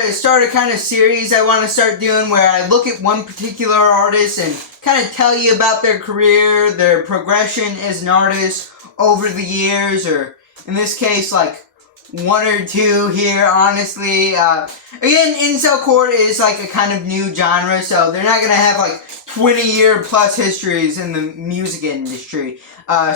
to start a kind of series I want to start doing where I look at one particular artist and kind of tell you about their career, their progression as an artist over the years, or in this case, like one or two here, honestly. Again, incelcore is like a kind of new genre, so they're not going to have like 20-year plus histories in the music industry.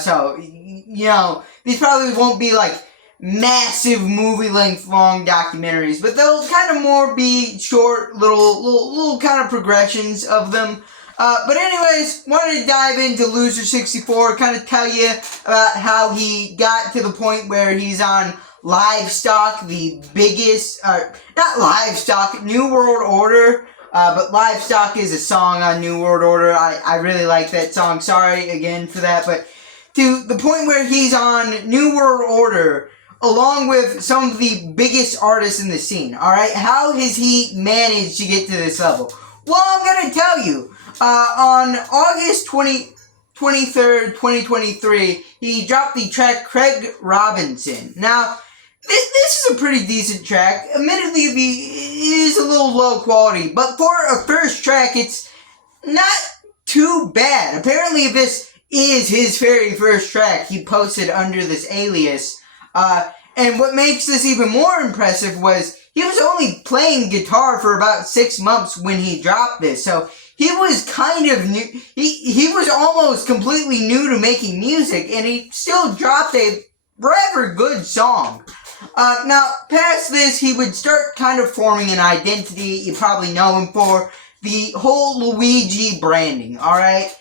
So, you know, these probably won't be like massive movie-length long documentaries, but they'll kind of more be short little kind of progressions of them. But anyways, wanted to dive into loser64, kind of tell you about how he got to the point where he's on Livestock, the biggest, not Livestock, New World Order, but Livestock is a song on New World Order. I really like that song, sorry again for that, but to the point where he's on New World Order, along with some of the biggest artists in the scene, alright? How has he managed to get to this level? Well, I'm going to tell you. On August 23rd, 2023, he dropped the track Craig Robinson. Now, this is a pretty decent track. Admittedly, it is a little low quality, but for a first track, it's not too bad. Apparently, this is his very first track he posted under this alias. And what makes this even more impressive was he was only playing guitar for about 6 months when he dropped this. So he was kind of new. He was almost completely new to making music, and he still dropped a rather good song. Now, past this, he would start kind of forming an identity. You probably know him for the whole Luigi branding, alright?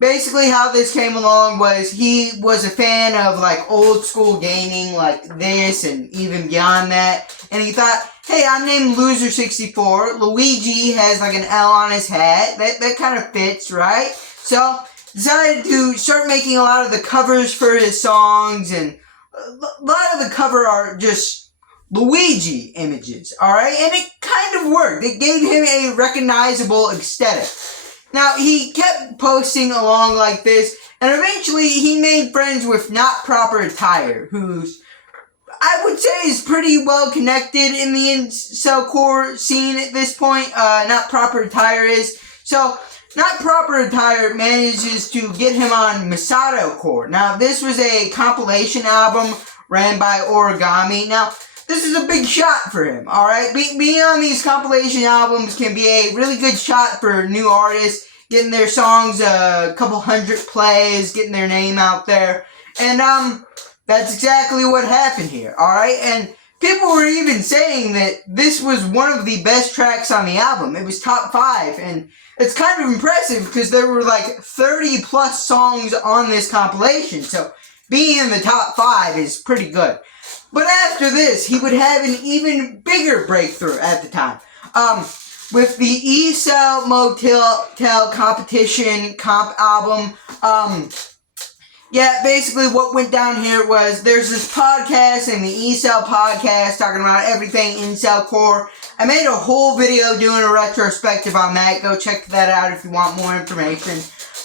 Basically how this came along was he was a fan of like old school gaming like this and even beyond that. And he thought, hey, I'm named loser64. Luigi has like an L on his hat. That kind of fits, right? So decided to start making a lot of the covers for his songs, and a lot of the cover art just Luigi images, alright? And it kind of worked. It gave him a recognizable aesthetic. Now, he kept posting along like this, and eventually he made friends with Not Proper Attire, who's, I would say, is pretty well connected in the incelcore scene at this point. Not Proper Attire is. So, Not Proper Attire manages to get him on Masato Core. Now, this was a compilation album ran by Origami. Now, this is a big shot for him, alright? Being on these compilation albums can be a really good shot for new artists, getting their songs a couple hundred plays, getting their name out there. And, that's exactly what happened here, alright? And people were even saying that this was one of the best tracks on the album. It was top 5, and it's kind of impressive because there were like 30 plus songs on this compilation, so being in the top 5 is pretty good. But after this, he would have an even bigger breakthrough at the time. With the E-Cell Motel Competition comp album, yeah, basically what went down here was there's this podcast and the E-Cell podcast talking about everything incelcore. I made a whole video doing a retrospective on that. Go check that out if you want more information.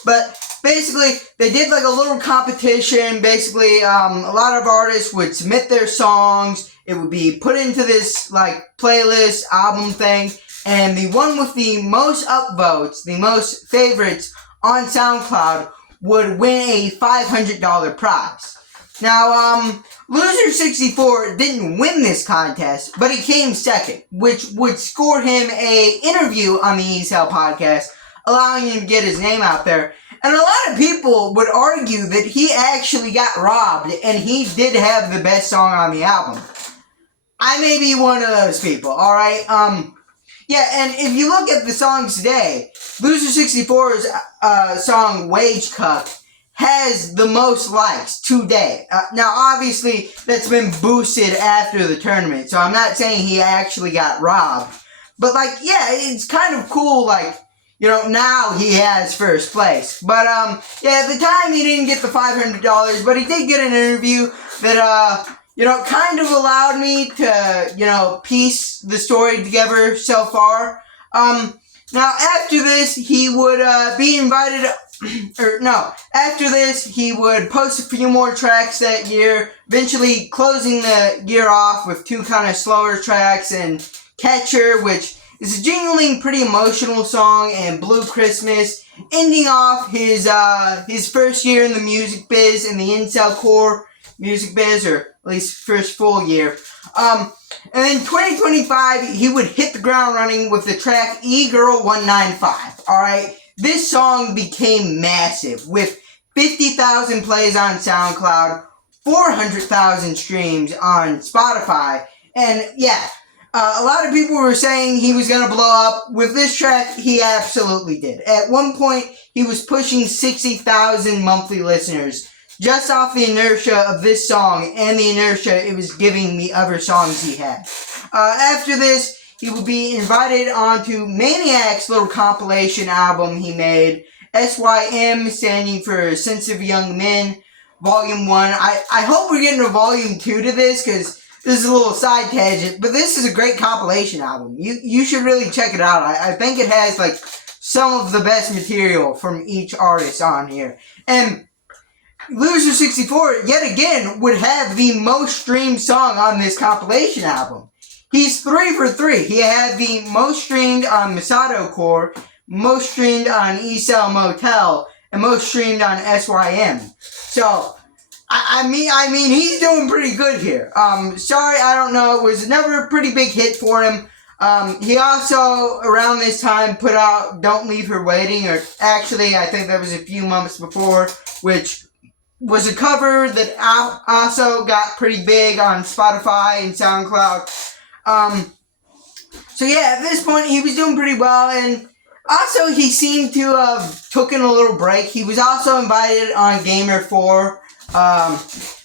But basically, they did like a little competition. Basically, a lot of artists would submit their songs. It would be put into this like playlist, album thing. And the one with the most upvotes, the most favorites on SoundCloud would win a $500 prize. Now, loser64 didn't win this contest, but he came second, which would score him a interview on the E-Cell podcast, allowing him to get his name out there. And a lot of people would argue that he actually got robbed, and he did have the best song on the album. I may be one of those people, alright? Yeah, and if you look at the songs today, loser64's song Wage Cuck has the most likes today. Now, obviously, that's been boosted after the tournament, so I'm not saying he actually got robbed. But, like, yeah, it's kind of cool, like, you know, now he has first place. But, yeah, at the time he didn't get the $500, but he did get an interview that, you know, kind of allowed me to, you know, piece the story together so far. Now, after this, he would be invited after this, he would post a few more tracks that year, eventually closing the year off with 2 kind of slower tracks, and Catcher, which is a genuinely pretty emotional song, and Blue Christmas, ending off his first year in the music biz, in the incel core music biz, or at least first full year. And then 2025, he would hit the ground running with the track E-Girl 195, alright? This song became massive, with 50,000 plays on SoundCloud, 400,000 streams on Spotify, and yeah, a lot of people were saying he was going to blow up. With this track, he absolutely did. At one point, he was pushing 60,000 monthly listeners, just off the inertia of this song and the inertia it was giving the other songs he had. After this, he would be invited onto Maniac's little compilation album he made, SYM, standing for Sensitive Young Men, Volume 1. I hope we're getting a Volume 2 to this, because this is a little side tangent, but this is a great compilation album. You should really check it out. I think it has, like, some of the best material from each artist on here. And loser64, yet again, would have the most streamed song on this compilation album. He's 3 for 3. He had the most streamed on Masato Core, most streamed on E-Cell Motel, and most streamed on SYM. So, I mean, he's doing pretty good here. Sorry, I Don't Know, it was another pretty big hit for him. He also, around this time, put out Don't Leave Her Waiting, or actually, I think that was a few months before, which was a cover that also got pretty big on Spotify and SoundCloud. So yeah, at this point, he was doing pretty well, and also he seemed to have taken a little break. He was also invited on Gamer 4.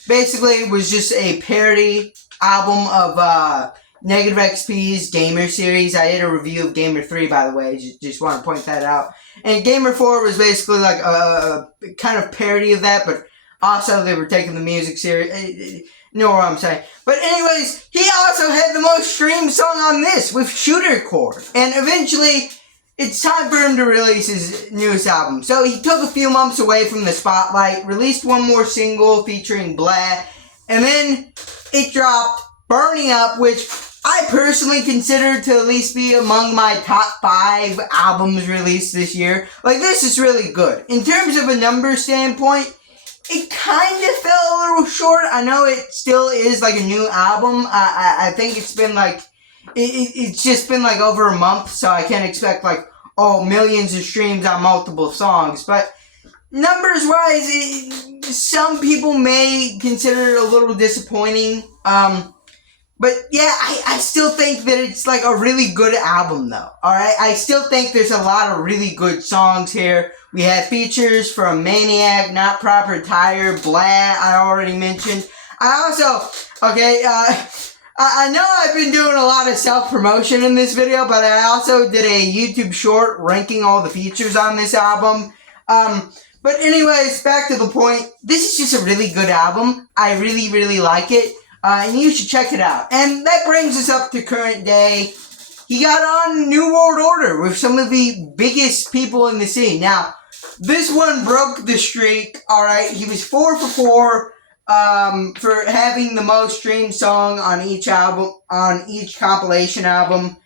Basically, it was just a parody album of Negative XP's Gamer series. I did a review of Gamer 3, by the way, just want to point that out. And Gamer 4 was basically like a kind of parody of that, but also they were taking the music series. You know what I'm saying. But anyways, he also had the most streamed song on this with Shooter Core. And eventually, it's time for him to release his newest album. So he took a few months away from the spotlight, released one more single featuring Blah, and then it dropped Burning Up, which I personally consider to at least be among my top 5 albums released this year. Like, this is really good. In terms of a number standpoint, it kind of fell a little short. I know it still is like a new album. I think it's been like, it's just been like over a month, so I can't expect like, millions of streams on multiple songs. But numbers wise, some people may consider it a little disappointing. But yeah, I still think that it's like a really good album though. Alright, I still think there's a lot of really good songs here. We had features from Maniac, Not Proper Tire, Blah, I already mentioned. I also, I know I've been doing a lot of self-promotion in this video, but I also did a YouTube short ranking all the features on this album. But anyways, back to the point. This is just a really good album. I really, really like it. And you should check it out. And that brings us up to current day. He got on New World Order with some of the biggest people in the scene. Now, this one broke the streak, alright? He was 4 for 4 for having the most streamed song on each album, on each compilation album.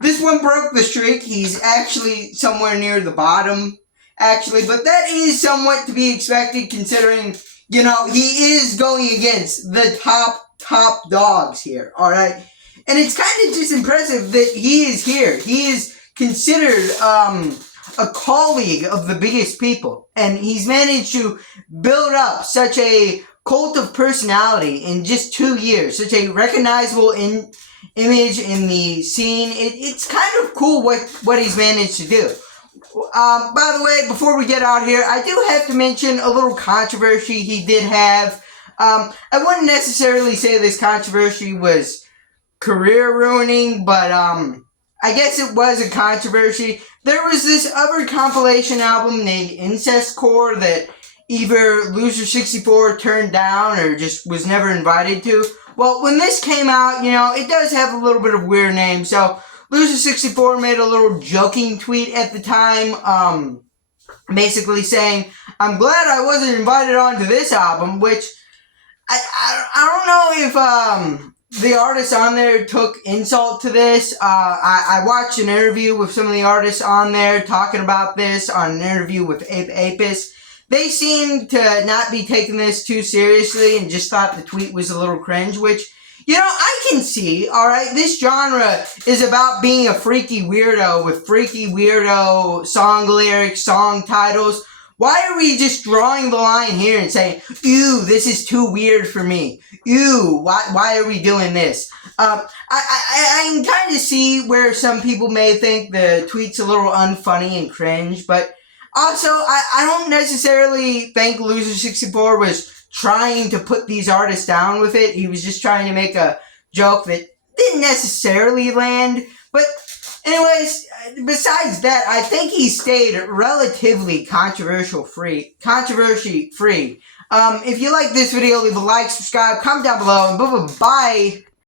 This one broke the streak. He's actually somewhere near the bottom, actually. But that is somewhat to be expected considering, you know, he is going against the top dogs here, alright? And it's kind of just impressive that he is here. He is considered, a colleague of the biggest people. And he's managed to build up such a cult of personality in just 2 years. Such a recognizable image in the scene. It's kind of cool what he's managed to do. By the way, before we get out here, I do have to mention a little controversy he did have. I wouldn't necessarily say this controversy was career ruining, but I guess it was a controversy. There was this other compilation album named Incest Core that either loser64 turned down or just was never invited to. Well, when this came out, you know, it does have a little bit of a weird name, so loser64 made a little joking tweet at the time, basically saying, I'm glad I wasn't invited onto this album, which I don't know if the artists on there took insult to this. I watched an interview with some of the artists on there talking about this on an interview with Apis. They seemed to not be taking this too seriously and just thought the tweet was a little cringe, which, you know, I can see, alright? This genre is about being a freaky weirdo with freaky weirdo song lyrics, song titles. Why are we just drawing the line here and saying, ew, this is too weird for me? Ew, why are we doing this? I can kind of see where some people may think the tweet's a little unfunny and cringe, but also, I don't necessarily think loser64 was trying to put these artists down with it. He was just trying to make a joke that didn't necessarily land. But anyways, besides that, I think he stayed relatively controversy free. If you like this video, leave a like, subscribe, comment down below, and bye.